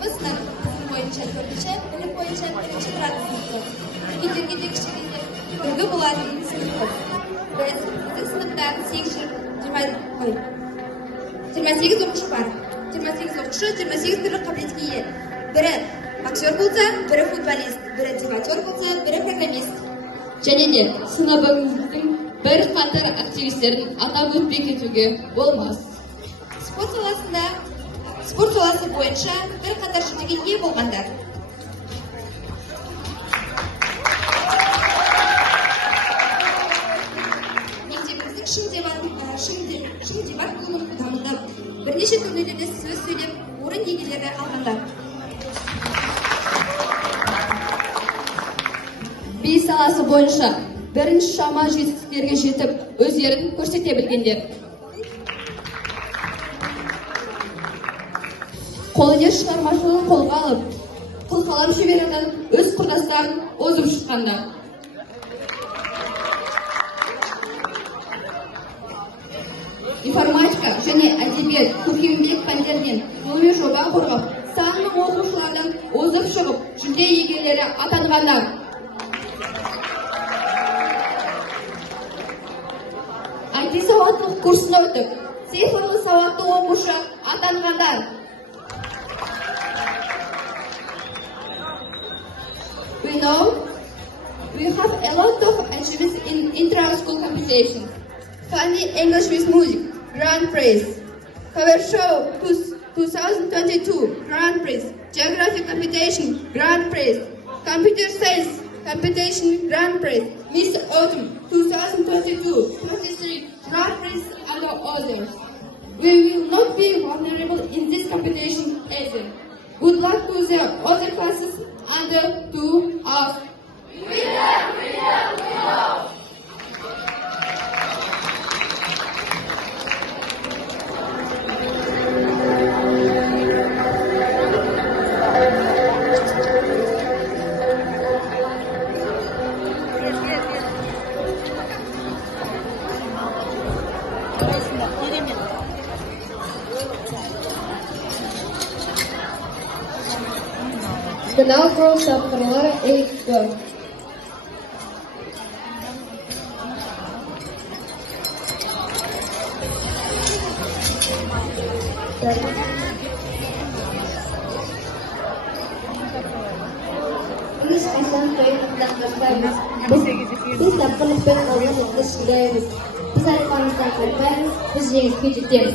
сыныптасымыз, сынып бойынша 4-ші, білім бойынша 1-ші тұратын сыныппыз. Кедерге кішкенде үлгі болатын сыныппыз. Біздің сыныпта 28 оқушы бар. 28 оқушы, 28 түрлі қабілетке ие. Бірі актер болса, бірі футболист, бірі дебатер болса, бірі программист. Және де сыныбыңыздың бір қатар активистерін атап өтпей кетуге болмас. Спорт саласы бойынша бір қатар жүлдеге ие болғандар. Мектебіміздің шын дебат клубының құрамында бірнеше турнирлерде сөз сөйлеп, орын иегерлері алғандар. Би саласы бойынша бірінші шама жетістіктерге жетіп, өздерін көрсете білгендер. Қолөнер шығармашылығын қолға алып, қылқалам шеберлігін өз құрдастарын озып шыққандар. Информатика және әдебиет көркемдік пәндерінен ғылыми жоба қорғап, сан мың оқушылардың озып шығып, жүлде иегерлері атанғандар. IT сауаттылық курсын өтіп, цифрлы сауатты оқушы атанғандар. We know we have a lot of achievements in intra-school competitions. Funny English with music, Grand Prix. Cover show 2022, Grand Prix. Geography competition, Grand Prix. Computer science competition, Grand Prix. Miss Autumn 2022, 23, Grand Prix and others. We will not be vulnerable in this competition either. Good luck to the other classes and to us. Kanal Girls Таланттары 8-4. Biz Aslan Toyu'ndan başlayız. Biz tapınıp ben olmak istiyoruz. Biz arkamızdan kalkarız, biz yengizge жетеміз.